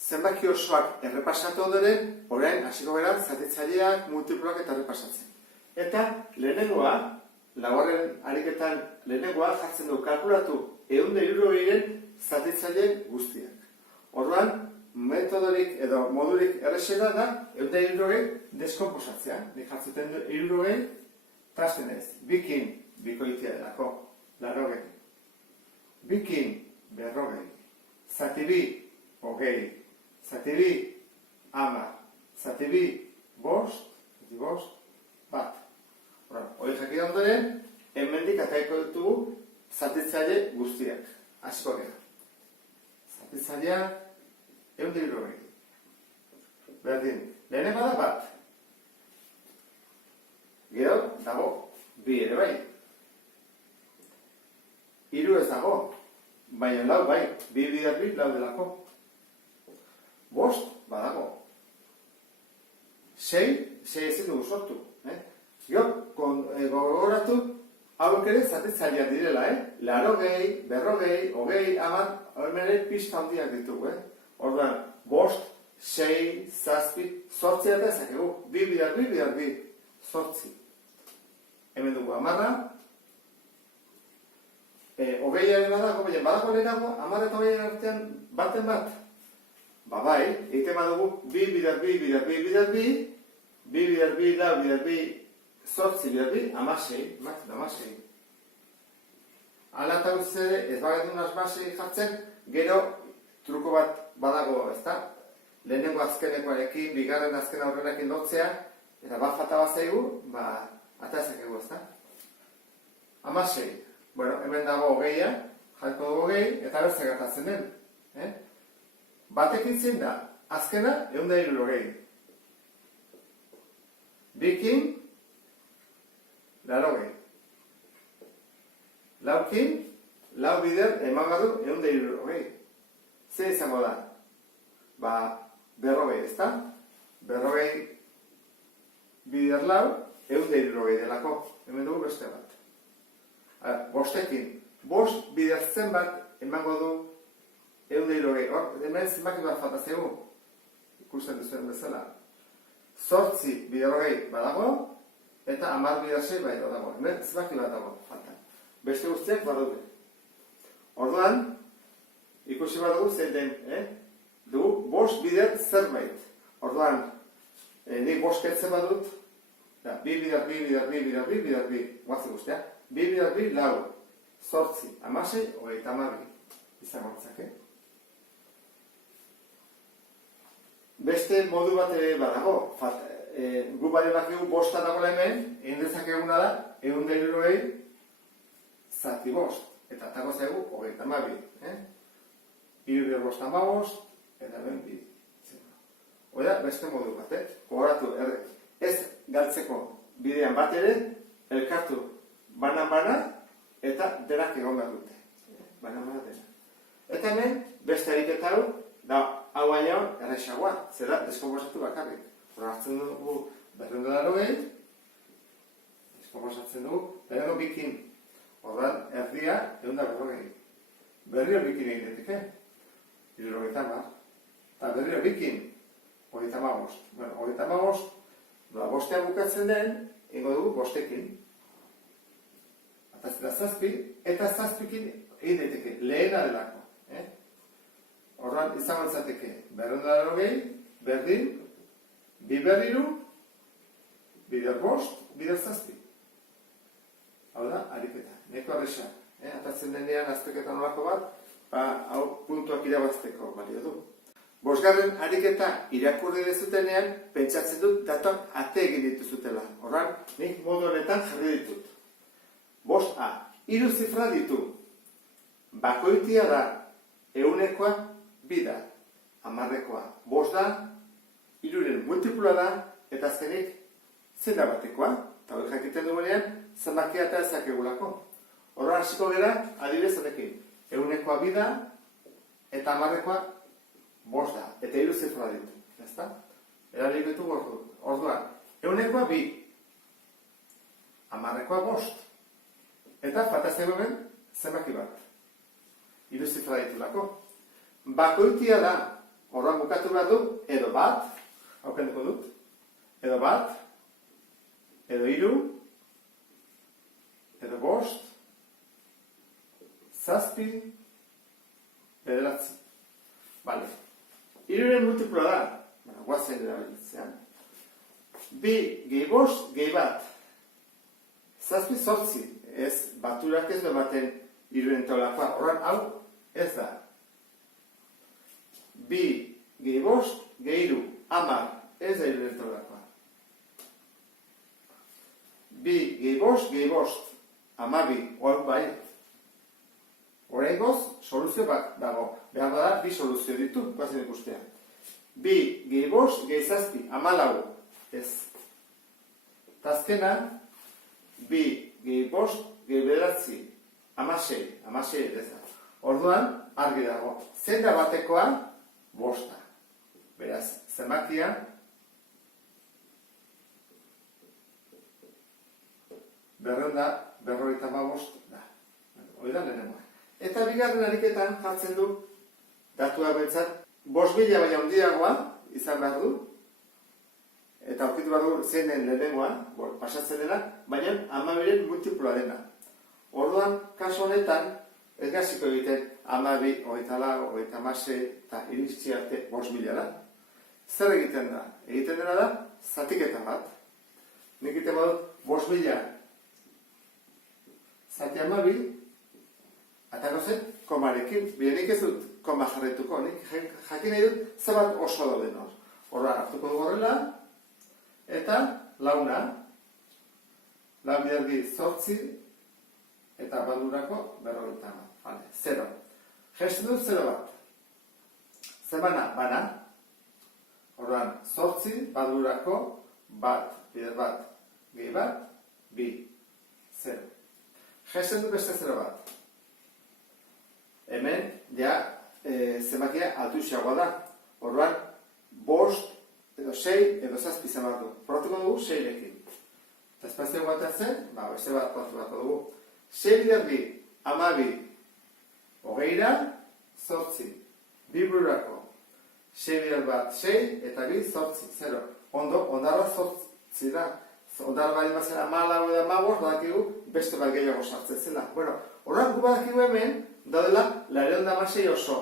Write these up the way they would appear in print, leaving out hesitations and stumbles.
zenbaki osoak errepasatu ondoren, orain hasiko gara zatitzaileak, multiploak eta errepasatzen. Eta lehenengoa, laugarren ariketan lehenengoa jartzen du kalkulatu 160 zatitzaile guztiak. Orduan, metodorik edo modurik errexena da 160 deskomposatzea. Nik jartzen du 60 trasten ez. Bikin bikoitia delako, 80. Bikin 40. Zati bi 20. Zati bi 10. Zati bi 5. Bat. Hori jakin ondoren, hemendik ataiko ditugu zatitzaile guztiak. Hasiko gara. Zatitzailea 160. Berdin, lehenengo da bat. Gero, dago, bi ere bai. 3 ez dago, baina 4 bai, 2 bider 2, 4 delako. 5 badago. 6 ezin dugu sortu. Gogoratu, hauek ere zatitzaileak direla, 80, 40, 20, 10, hemen ere pista handiak ditugu, Orduan, 5, 6, 7, 8 eta ezakegu, 2 bider 2, 8. Hemen dugu 10, 20 badago, badago lehenago, 10 eta 20 artean baten bat. Bai, egiten badugu 2 bider 2, 2 bider 2, 2 bider 2, 4 bider 2, 8 bider 2, 16. Hala eta guzti ere, ez bagatun asmasei jartzen, gero truko bat badago, ezta? Lehenengo azkenekoarekin, bigarren azken aurrenekin lotzea, eta bat fata bat zaigu, ata ezakegu, ezta? 16. Bueno, hemen dago 20, jarko dugu 20, eta berze gertatzen den. Batekin zein da, azkena 160. Bikin, 80. Laukin, 4 bider eman badu 160. Zer izango da? 40, ezta? 40 bider 4, 160 delako. Hemen dugu beste bat. Bostekin, 5 bider zenbat emango du 160. Hemen zenbaki bat falta zaigu. Ikusten duzuen bezala. 8 bider 20 badago, eta 10 bider 6 bai dago. Hemen zenbaki bat dago falta. Beste guztiak badaude. Orduan, ikusi badugu zein den, dugu 5 bider zerbait. Orduan, nik 5 ketzen badut, 2 bider 2, guatzen guztiak. 2 bider 2, 4, 8, 16, 32. Izan hortzak, Beste modu bat ere badago. Gu bade bakigu 5 dagoela hemen, egin dezakeguna da, 160 zati 5. Eta tako zaigu, 32. 3 bider 5, 15, eta ben 2. Hora, beste modu bat, Gogoratu, ez galtzeko bidean bat ere, elkartu bana, eta denak egon behar dute. Bana dena. Eta hemen, beste ariketa hau, da hau baina errexagoa, zera deskomposatu bakarrik. Hora hartzen dugu 280, deskomposatzen dugu, lehenengo bikin. Ordan, erdia, 140. Berriro bikin egin detike, 70. Eta berriro bikin, 35. Bueno, 35, bostean bukatzen den, ingo dugu bostekin. Eta zazpi, eta zazpikin egin detike, lehena delako. Ordan, izan batzateke, 280, berdin, 2 berriru, bider 5, bider zazpi. Hau da, ariketa. Neko arresa. Atatzen denean azteketan olako bat, hau puntuak irabazteko balio du. 5. ariketa irakurri dezutenean, pentsatzen dut datuak ate egin dituzutela. Ordan, nik modu honetan jarri ditut. 5a, 3 zifra ditu. Bakoitia da, 100koa, 2 da. 10koa, 5 da, 3ren multiploa da, eta azkenik, zein da batekoa. Eta hori jakiten dugunean, zenbakia eta ezakegulako. Horra hasiko gara, adibidez honekin. 100koa 2 da, eta 10koa 5 da. Eta 3 zifra ditu. Ezta? Eralik ditugu orduan. 100koa 2. 10koa 5. Eta falta zegoen zenbaki bat. 3 zifra ditulako. Bakoitia da Orduan bukatu behar du, edo bat, aukenduko dut, edo bat, edo 3, edo 5, 7, 9. Bale. 3-ren multiploa da, guazen erabiltzean. 2 gehi 5 gehi bat. 7, 8. Ez, baturak ez bematen 3-ren taulakoa. Horran, hau, ez da. 2 gehi 5 gehi 3. 10. Ez da 3-ren taulakoa. 2 gehi 5 gehi 5. 12. Hor bai. Horrengoz, soluzio bat dago. Behar da, 2 soluzio ditu, guazen ikustea. 2 gehi 5 gehi 7. 14. Ez. Tazkena, 2 gehi 5 gehi 9. 16 ez da. Orduan, argi dago. Zenda batekoa, 5. Beraz, zenbakia, berrogeita 5 da. Hoi da lehenengoa. Eta bigarren ariketan jartzen du datua betzat 5.000 baina handiagoa izan behar du. Eta aurkitu behar du zein den lehenengoa, pasatzen dena, baina 12-ren multiploa dena. Orduan, kasu honetan, ez gaziko egiten 12, 24, 36 eta iritsi arte 5.000 da. Zer egiten da? Egiten dena da, zatiketa bat. Nik egiten badut 5.000 zati 12, eta gozen, komarekin. Nik ez dut koma jarretuko, nik jakin nahi dut zebat oso dauden hor. Horra hartuko dugu horrela, eta launa, lau biderdi 8, eta badurako 50. 0. Gesten dut 0 bat. Zebana, bana. Horran, 8, badurako bat, bider bat, gehi bat, 2. 0. Gesten dut beste 0 bat. Hemen, ja, zenbakia altuixagoa da. Horran, 5, edo 6, edo 7 izan bat du. Probatuko dugu 6-rekin. Eta espazio guatatzen, beste bat probatuko dugu. 6 biderdi, 12, 20, 8. 2 bururako. 6 bider bat, 6, eta 2, 8, 0. Ondarra 8 da. Ondarra bali bazen 14 edo 15, badakigu beste bat gehiago sartzen zela. Bueno, horren gu badakigu hemen, daudela 916 oso.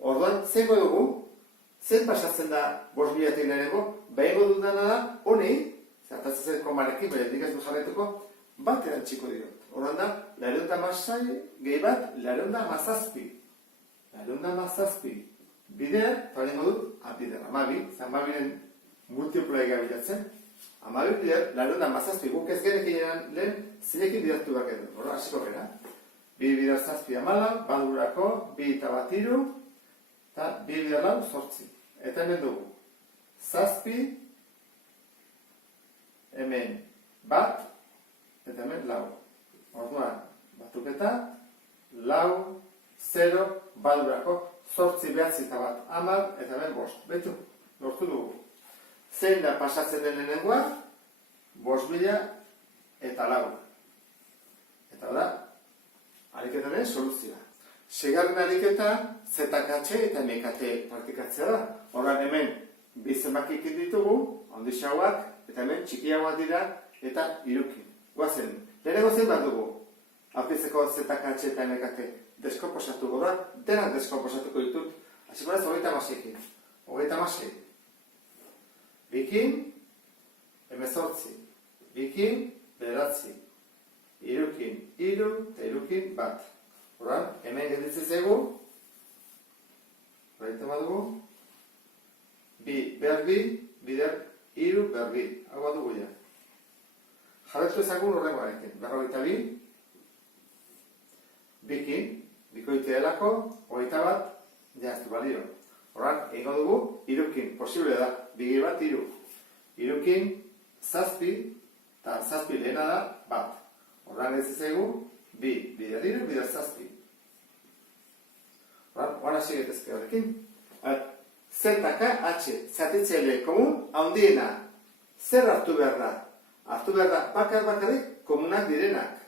Orduan, zengo dugu, zen pasatzen da 5.000 lehenengo, behingo dudana da, honi, zertatzen komarekin, bere dikaz du jarretuko, bat erantxiko diot. Horren da, 916 gehi bat, 917. 917. Bider, eta behingo dut, bider, 12, zan 12-ren multiploa egabilatzen. 12 bider, 917, guk ez genekin lehen, zinekin bidertu bak edo. Horra, hasiko gara. 2 bider 7 14, badurako, 2 eta bat 3, eta 2 bider 8. Eta hemen dugu. 7, hemen bat, eta hemen 4. Orduan, batuketa, 4, 0, badurako, 8 behatzi eta bat, 10, eta hemen 5. Betu, lortu dugu. Zein da pasatzen den lehenengoa, 5.000 eta 4. Eta da, ariketaren soluzioa. Segarren ariketa, ZKT eta MKT praktikatzea da. Horran hemen, bi zenbakik ditugu, handixauak, eta hemen txikiagoak dira, eta irukin. Guazen, lehenengo zein bat dugu, aurkitzeko ZKT eta MKT. Deskomposatuko da, denak deskomposatuko ditut. Hasiko ez, 36ekin. 36. Bikin, 18. Bikin, 9. Irukin, 3, eta irukin, 1. Horran, hemen gelditzen zego, horreiten badugu, 2 berbi, bider, 3 berbi. Hau badugu ja. Jarretu ezagun horrengoarekin. 42. Bikin, bikoite delako, 21, jaztu balio. Horran, egingo dugu, irukin, posible da, 2 bat, 3. Irukin, 7, eta 7 lehena da, 1. Horran ez izaigu, 2, bider 3, bider 7. Horran, oana segetezke horrekin. ZK, zatitzele komun, handiena. Zer hartu behar da? Hartu behar da, bakarrik komunak direnak.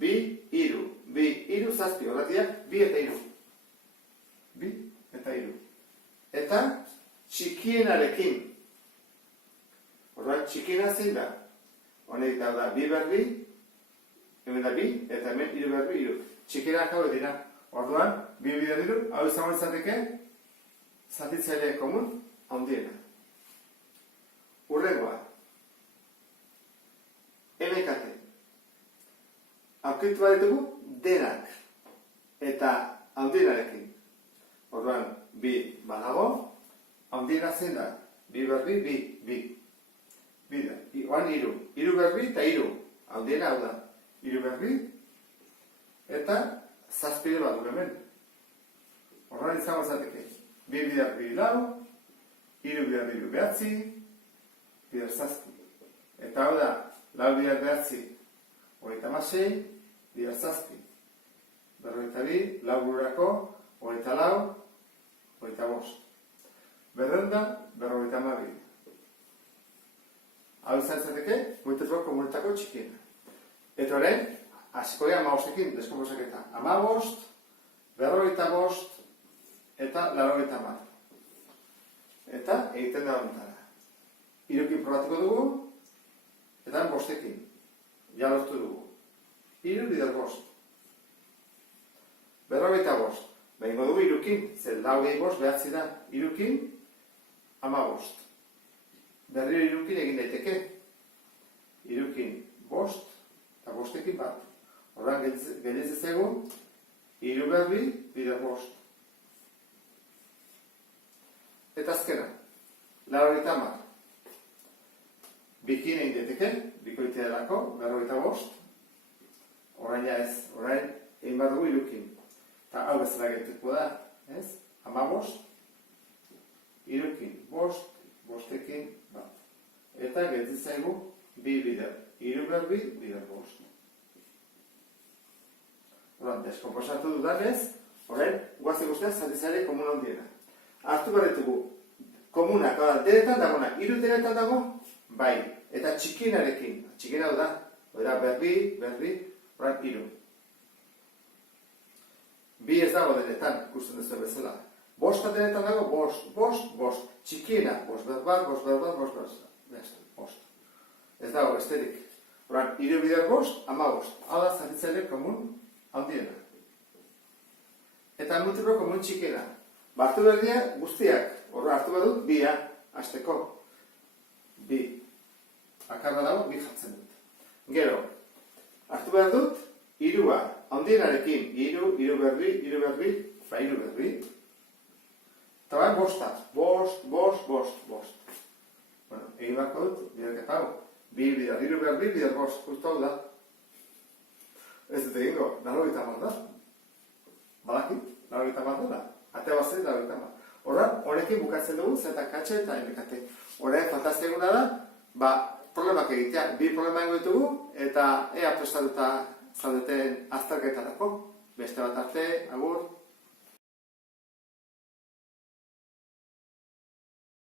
2, 3, 7, horretiak, 2 eta 3. 2 eta 3. eta txikienarekin. Orduan, txikiena zein da? Honek da bi berri, hemen da bi, eta hemen hiru berri, hiru. Txikienak hau dira. Orduan, bi bider hiru, hau izango izateke, zatitzaile komun, handiena. Urrengoa. MKT. Aurkitu baditugu denak eta handienarekin. Orduan, bi badago, handiena zein da? Bi berri, bi. Bi da. Oan hiru. Hiru berri eta hiru. Handiena hau da. Hiru berri eta zazpide bat hemen. Orduan izango zateke. Bi bider bi lau, hiru bider hiru behatzi, bider zazpi. Eta hau da, lau bider behatzi, hogeita hamasei, bider zazpi. Berrogeita bi, lau bururako, hogeita lau, hogeita bost. Berrehunda, berrogeita hamabi. Hau izan zateke, guetetako komunetako txikiena. Eta orain, hasiko gara hamabostekin deskonposaketa. Hamabost, berrogeita bost, eta laurogeita hamar. Eta egiten da honetara. Hirukin probatuko dugu, eta bostekin. Ja lortu dugu. Hiru bider bost. Berrogeita bost. Behingo dugu hirukin, zer lau gehi bost behatzi da. Hirukin, hamabost. Berriro hirukin egin daiteke. Hirukin bost, eta bostekin bat. Horren geldiz egun, hiru berri, bider bost. Eta azkena, laurogeita hamar. Bikin egin daiteke, bikoitea delako, berrogeita bost. Orain ja ez, orain egin bat dugu hirukin. Eta hau bezala gertuko da, ez? Hamabost, hirukin bost, bostekin bat. Eta geldiz zaigu bi bider. Hiru berri, bider bost. Orain, deskomposatu dudanez, orain, guazen guztiak zatizare komun handiena. Artu barretugu, komunak, denetan dagoenak, hiru denetan dago, bai, eta txikienarekin, txikiena da, berri, orain hiru. Bi ez dago denetan, ikusten duzu bezala. Bosta denetan dago, bost, txikiena, bost bat, bost. Ez dago besterik. Orain, hiru bider bost, hamabost. Hau da zatitzaile komun handiena. Eta multiplo komun txikiena. Hartu behar dira guztiak, horra hartu behar dut, bia, hasteko. Bi. Akarra dago, bi jartzen dut. Gero, hartu behar dut, hirua, handienarekin, hiru berri. Eta bai, bosta, bost. Bueno, egin bako dut, biderketa hau. Bi bider, hiru berri, bider bost, justu hau da. Ez dut egingo, 90 da. Badakit, 90 da. Atea bazait, 90. Horran, honekin bukatzen dugu, zeta katxe eta MKT. Horren, fantazteguna da, problemak egitea. Bi problema ingo ditugu, eta ea prestatuta zaudeten azterketarako. Beste bat arte, agur.